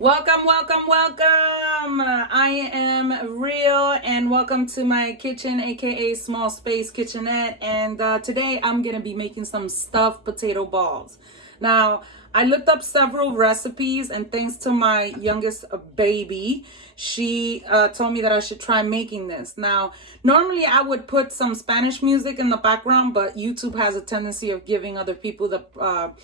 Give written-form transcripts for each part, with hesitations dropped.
Welcome, welcome, welcome. I am Real and welcome to my kitchen, aka Small Space Kitchenette. And today I'm going to be making some stuffed potato balls. Now, I looked up several recipes and thanks to my youngest baby, she told me that I should try making this. Now, normally I would put some Spanish music in the background, but YouTube has a tendency of giving other people the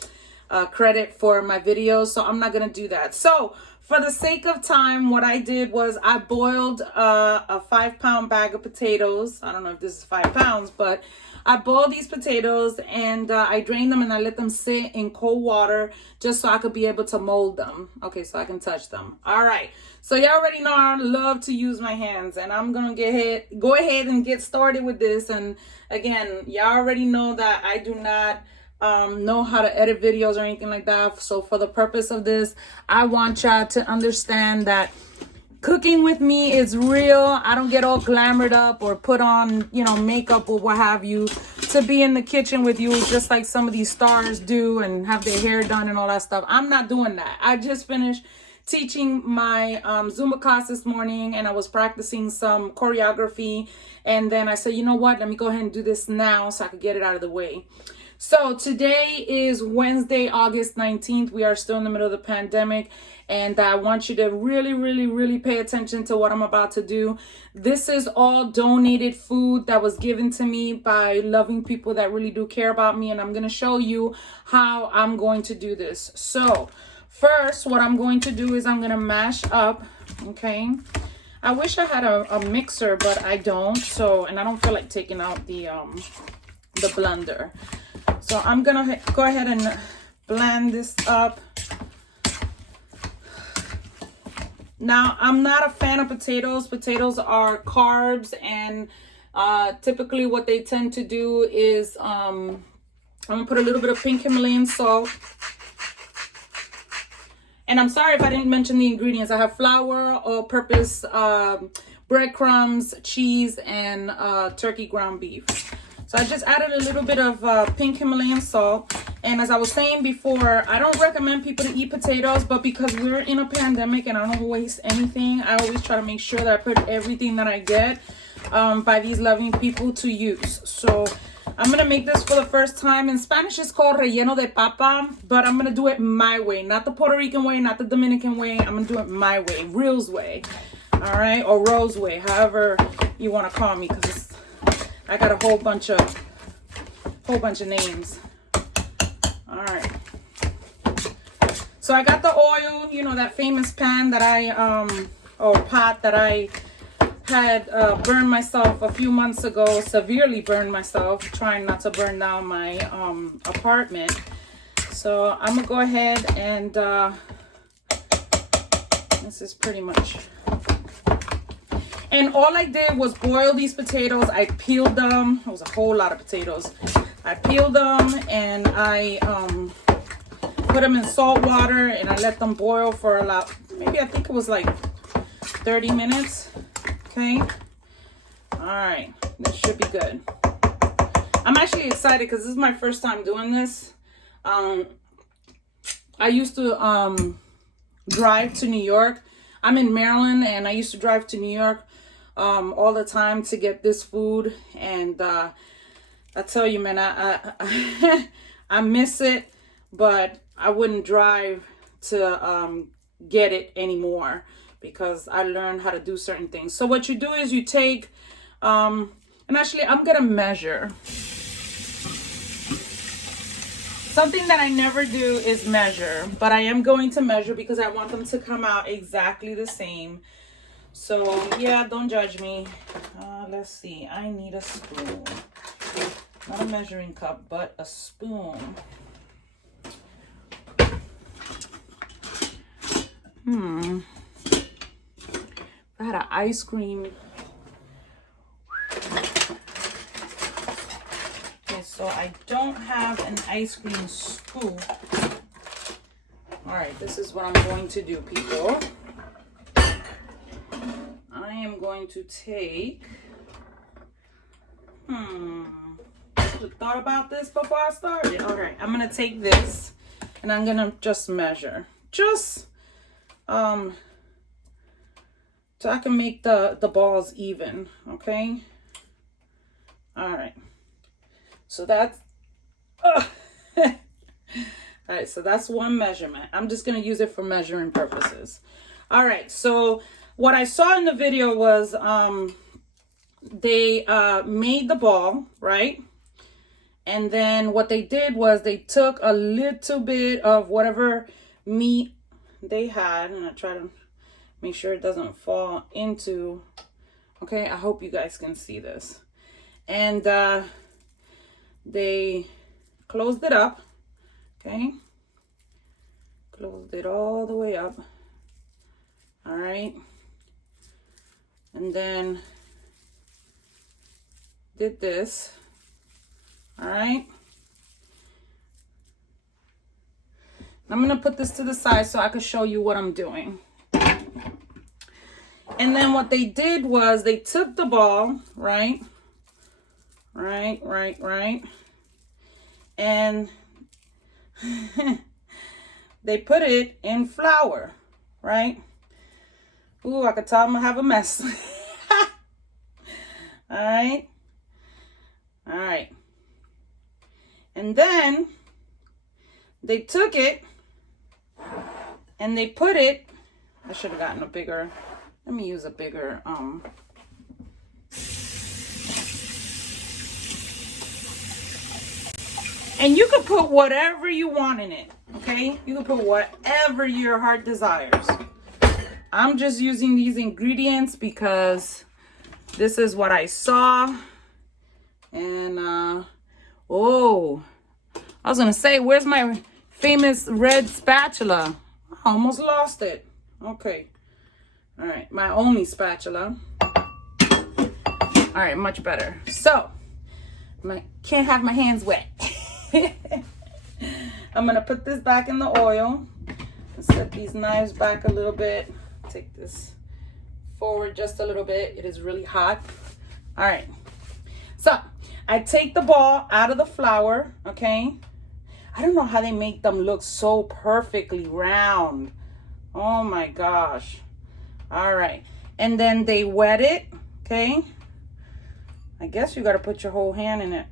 credit for my videos, so I'm not gonna do that. So for the sake of time, what I did was I boiled a 5-pound bag of potatoes. I don't know if this is 5 pounds, but I boiled these potatoes and I drained them and I let them sit in cold water just so I could be able to mold them. Okay, so I can touch them. All right, so you already know I love to use my hands, and I'm gonna go ahead and get started with this. And again, you already know that I do not know how to edit videos or anything like that. So for the purpose of this, I want y'all to understand that cooking with me is real. I don't get all glamored up or put on, makeup or what have you to be in the kitchen with you, just like some of these stars do and have their hair done and all that stuff. I'm not doing that. I just finished teaching my Zumba class this morning and I was practicing some choreography. And then I said, you know what, let me go ahead and do this now so I could get it out of the way. So today is Wednesday, August 19th. We are still in the middle of the pandemic, and I want you to really pay attention to what I'm about to do. This is all donated food that was given to me by loving people that really do care about me, and I'm going to show you how I'm going to do this. So first, what I'm going to do is I'm going to mash up, okay? I wish I had a mixer, but I don't, and I don't feel like taking out the blender. So I'm gonna go ahead and blend this up. Now, I'm not a fan of potatoes. Potatoes are carbs, and typically what they tend to do is I'm gonna put a little bit of pink Himalayan salt. And I'm sorry if I didn't mention the ingredients. I have flour, all-purpose breadcrumbs, cheese, and turkey ground beef. So I just added a little bit of pink Himalayan salt. And as I was saying before, I don't recommend people to eat potatoes, but because we're in a pandemic and I don't waste anything, I always try to make sure that I put everything that I get by these loving people to use. So I'm going to make this for the first time. In Spanish, it's called relleno de papa, but I'm going to do it my way. Not the Puerto Rican way, not the Dominican way. I'm going to do it my way, Real's way. All right, or Rose way, however you want to call me, because I got a whole bunch of names. All right. So I got the oil, that famous pan that or pot that I had burned myself a few months ago, severely burned myself, trying not to burn down my apartment. So I'm gonna go ahead and this is pretty much. And all I did was boil these potatoes. I peeled them. It was a whole lot of potatoes. I peeled them and I put them in salt water and I let them boil for maybe I think it was like 30 minutes. Okay. All right. This should be good. I'm actually excited because this is my first time doing this. I used to drive to New York. I'm in Maryland and I used to drive to New York all the time to get this food, and I tell you, man, I miss it, but I wouldn't drive to get it anymore because I learned how to do certain things. So what you do is you take and actually I'm gonna measure. Something that I never do is measure, but I am going to measure because I want them to come out exactly the same. So yeah, don't judge me. Let's see, I need a spoon. Not a measuring cup, but a spoon. I had an ice cream. Okay, so I don't have an ice cream scoop. All right, this is what I'm going to do, people. I am going to take, I should have thought about this before I started. All right, I'm going to take this and I'm going to just measure. Just so I can make the balls even. Okay. All right. So that's all right, so that's one measurement. I'm just going to use it for measuring purposes. All right, so what I saw in the video was they made the ball, right? And then what they did was they took a little bit of whatever meat they had, and I try to make sure it doesn't fall into, okay, I hope you guys can see this. And they closed it up, okay? Closed it all the way up. All right. And then did this. All right. I'm going to put this to the side so I can show you what I'm doing. And then what they did was they took the ball, right? Right. And they put it in flour, right? Ooh, I could tell I'm gonna have a mess. All right. And then they took it and they put it, I should have gotten a bigger, let me use a bigger, and you can put whatever you want in it, okay? You can put whatever your heart desires. I'm just using these ingredients because this is what I saw. And, oh, I was going to say, where's my famous red spatula? I almost lost it. Okay. All right, my only spatula. All right, much better. So, can't have my hands wet. I'm going to put this back in the oil. Set these knives back a little bit. Take this forward just a little bit. It is really hot. All right. So I take the ball out of the flour. Okay. I don't know how they make them look so perfectly round. Oh my gosh. All right. And then they wet it. Okay. I guess you got to put your whole hand in it.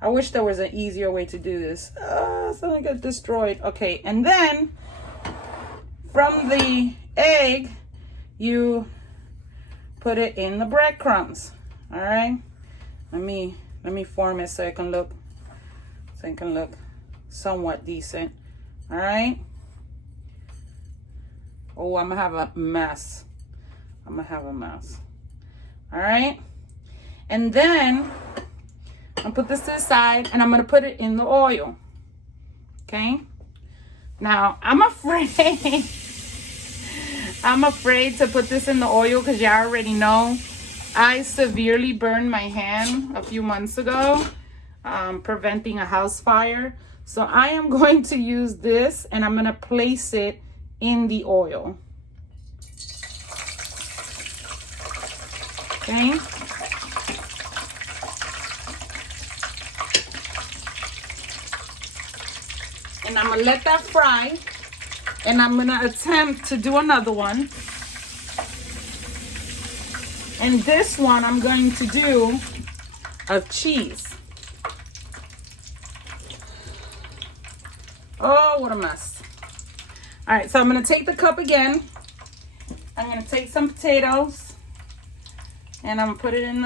I wish there was an easier way to do this. Something got destroyed. Okay. And then from the egg, you put it in the breadcrumbs. All right. Let me form it so it can look somewhat decent. All right. Oh, I'm gonna have a mess. All right. And then I'll put this to the side and I'm gonna put it in the oil. Okay. Now I'm afraid to put this in the oil because y'all already know I severely burned my hand a few months ago, preventing a house fire. So I am going to use this and I'm going to place it in the oil. Okay. And I'm going to let that fry. And I'm going to attempt to do another one. And this one I'm going to do of cheese. Oh, what a mess. All right, so I'm going to take the cup again. I'm going to take some potatoes. And I'm going to put it in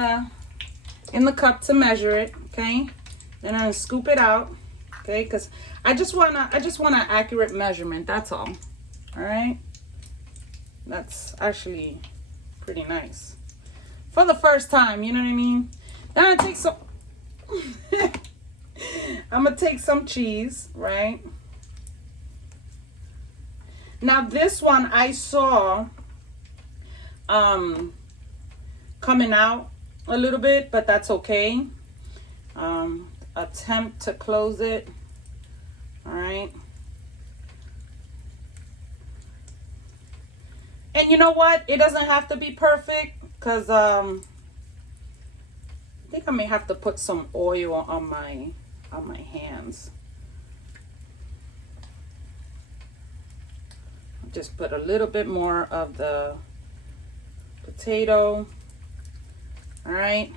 the cup to measure it, okay? Then I'm going to scoop it out, okay? Because I just want an accurate measurement, that's all. All right? That's actually pretty nice. For the first time, you know what I mean? Then I take some I'm gonna take some cheese, right? Now this one I saw coming out a little bit, but that's okay. Attempt to close it. All right. And you know what? It doesn't have to be perfect because I think I may have to put some oil on my hands. Just put a little bit more of the potato. All right.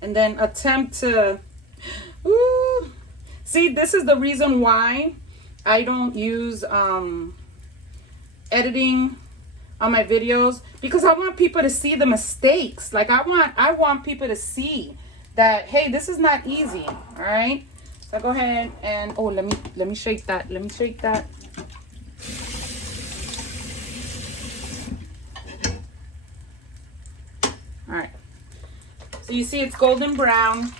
And then attempt to, ooh. See, this is the reason why I don't use editing on my videos, because I want people to see the mistakes. Like I want people to see that, hey, this is not easy. All right. So go ahead and, oh, let me shake that. Let me shake that. All right. So you see it's golden brown.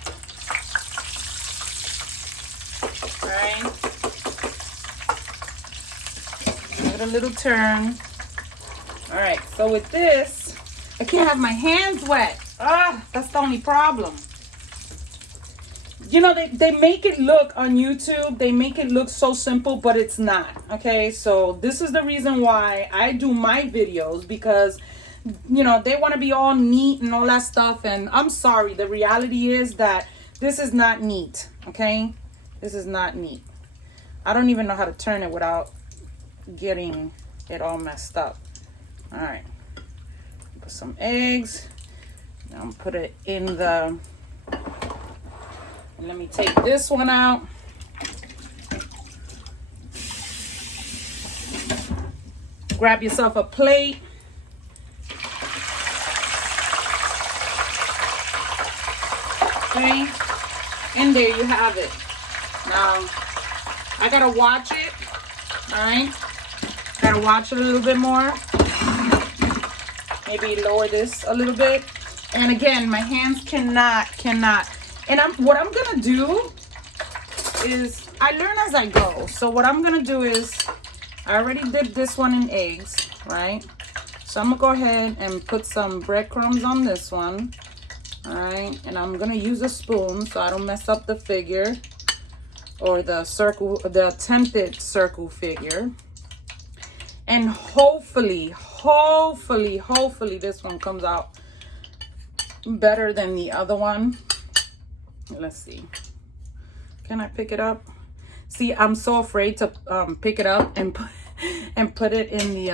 All right. Give it a little turn. All right. So with this, I can't have my hands wet. Ah, that's the only problem. You know, they make it look on YouTube, they make it look so simple, but it's not. Okay. So this is the reason why I do my videos, because you know, they want to be all neat and all that stuff. And I'm sorry, the reality is that this is not neat. Okay. This is not neat. I don't even know how to turn it without getting it all messed up. All right. Put some eggs. Now I'm put it in the, let me take this one out. Grab yourself a plate. Okay. And there you have it. Now, I gotta watch it. All right. Gotta watch it a little bit more. Maybe lower this a little bit. And again, my hands cannot. And what I'm gonna do is, I learn as I go. So what I'm gonna do is, I already dipped this one in eggs, right? So I'm gonna go ahead and put some breadcrumbs on this one. All right, and I'm gonna use a spoon so I don't mess up the figure or the circle, the attempted circle figure. And hopefully this one comes out better than the other one. Let's see. Can I pick it up? See, I'm so afraid to pick it up and put it in the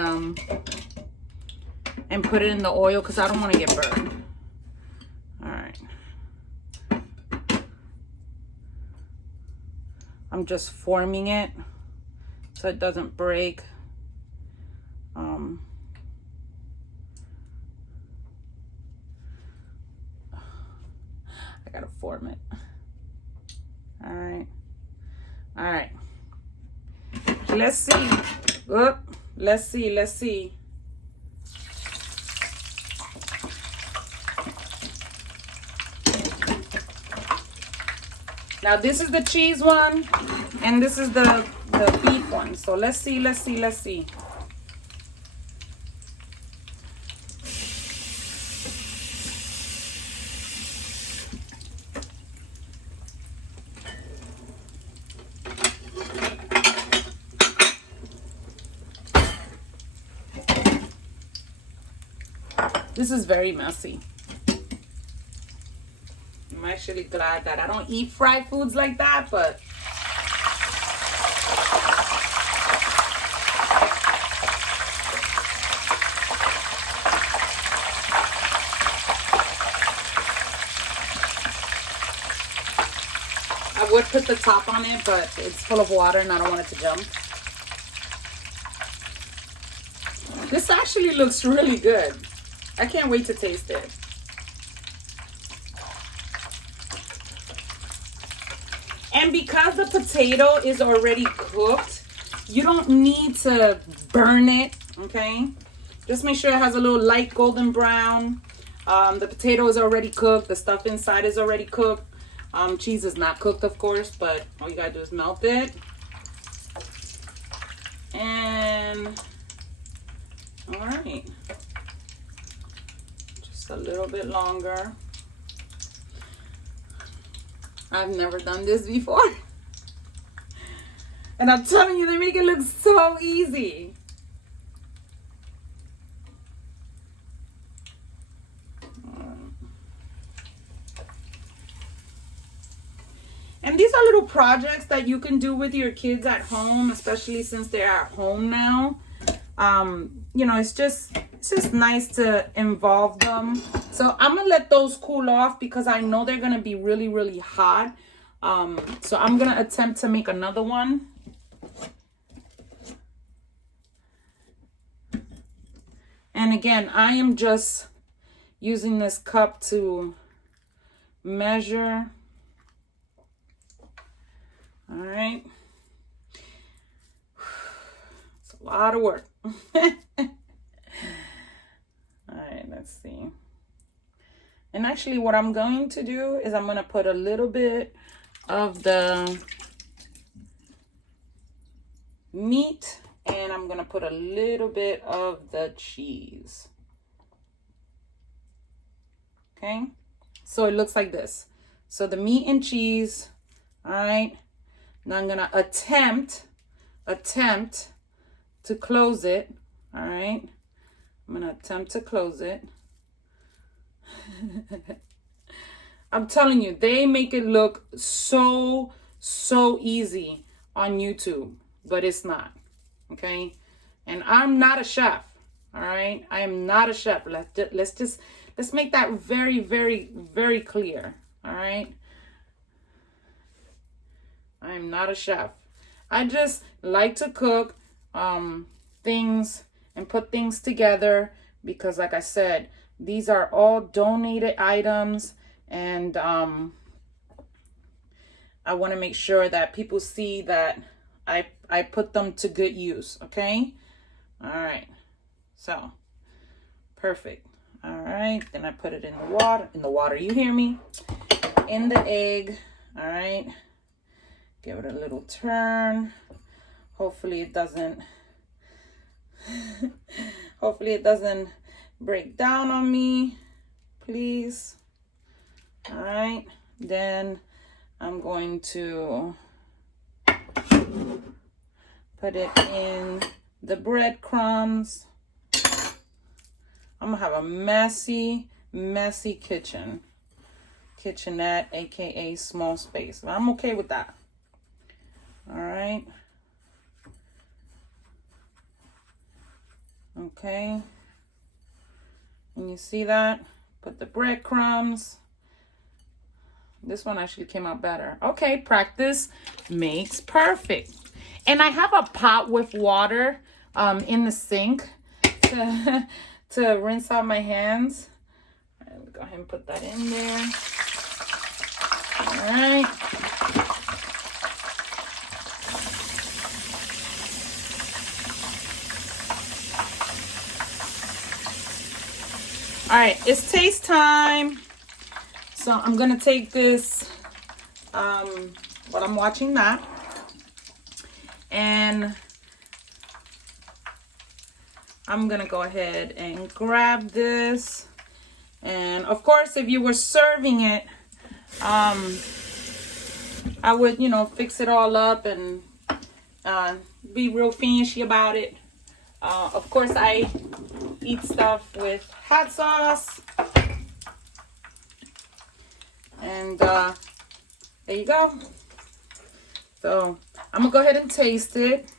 oil, because I don't want to get burned. All right. I'm just forming it so it doesn't break. I gotta form it. All right. All right. Let's see. Oop. Let's see. Now this is the cheese one, and this is the beef one. So let's see. This is very messy. I'm actually glad that I don't eat fried foods like that, but I would put the top on it, but it's full of water and I don't want it to jump. This actually looks really good. I can't wait to taste it. And because the potato is already cooked, you don't need to burn it, okay? Just make sure it has a little light golden brown. The potato is already cooked. The stuff inside is already cooked. Cheese is not cooked, of course, but all you gotta do is melt it. And, all right. Just a little bit longer. I've never done this before. And I'm telling you, they make it look so easy. And these are little projects that you can do with your kids at home, especially since they're at home now. You know, it's just nice to involve them. So I'm gonna let those cool off because I know they're gonna be really, really hot. So I'm gonna attempt to make another one. And again, I am just using this cup to measure. All right. It's a lot of work. All right, let's see. And actually what I'm going to do is I'm going to put a little bit of the meat and I'm going to put a little bit of the cheese. Okay, so it looks like this. So the meat and cheese. All right, now I'm going to attempt to close it. All right, I'm going to attempt to close it. I'm telling you, they make it look so easy on YouTube, but it's not. Okay, and I'm not a chef. All right, I am not a chef. Let's make that very clear. All right, I am not a chef. I just like to cook things and put things together because, like I said, these are all donated items, and I want to make sure that people see that I put them to good use. Okay, all right, so perfect. All right, then I put it in the water, you hear me, in the egg. All right, give it a little turn. Hopefully it doesn't break down on me, please. All right, then I'm going to put it in the breadcrumbs. I'm gonna have a messy kitchenette, aka small space, but I'm okay with that. All right, okay, and you see that? Put the breadcrumbs. This one actually came out better. Okay, practice makes perfect. And I have a pot with water in the sink to rinse out my hands. All right, go ahead and put that in there. All right. All right, it's taste time. So I'm gonna take this, while I'm watching that, and I'm gonna go ahead and grab this. And of course, if you were serving it, I would, you know, fix it all up and be real fancy about it. Of course, I eat stuff with hot sauce. And there you go. So I'm gonna go ahead and taste it.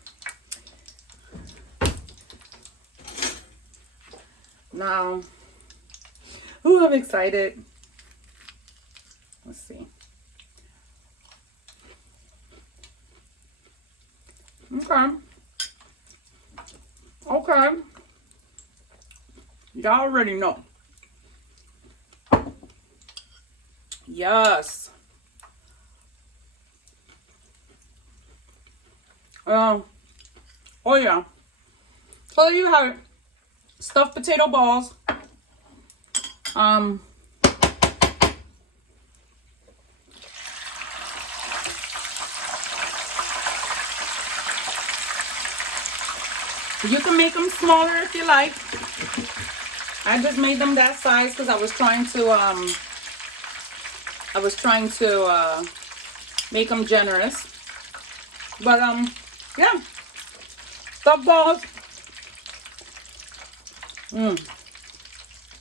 Now, ooh, I'm excited. Let's see. Okay. Y'all already know. Yes. Oh yeah. So you have stuffed potato balls. You can make them smaller if you like. I just made them that size because I was trying to make them generous. But yeah, stuffed balls.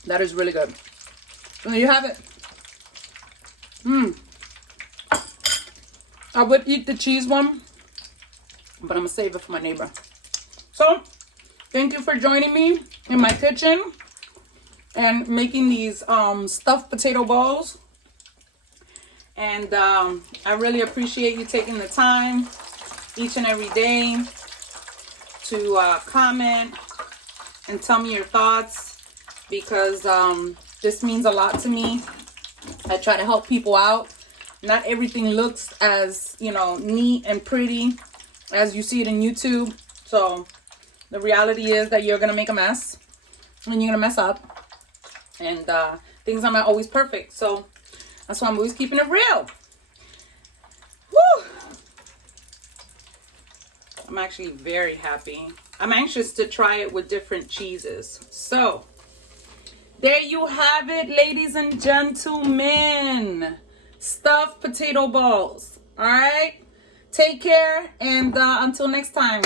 That is really good. So there you have it. I would eat the cheese one, but I'm gonna save it for my neighbor. So Thank you for joining me in my kitchen and making these stuffed potato balls. And I really appreciate you taking the time each and every day to comment and tell me your thoughts, because this means a lot to me. I try to help people out. Not everything looks as, neat and pretty as you see it in YouTube. So the reality is that you're going to make a mess and you're going to mess up. And things are not always perfect. So that's why I'm always keeping it real. Woo! I'm actually very happy. I'm anxious to try it with different cheeses. So there you have it, ladies and gentlemen. Stuffed potato balls. All right? Take care, and until next time.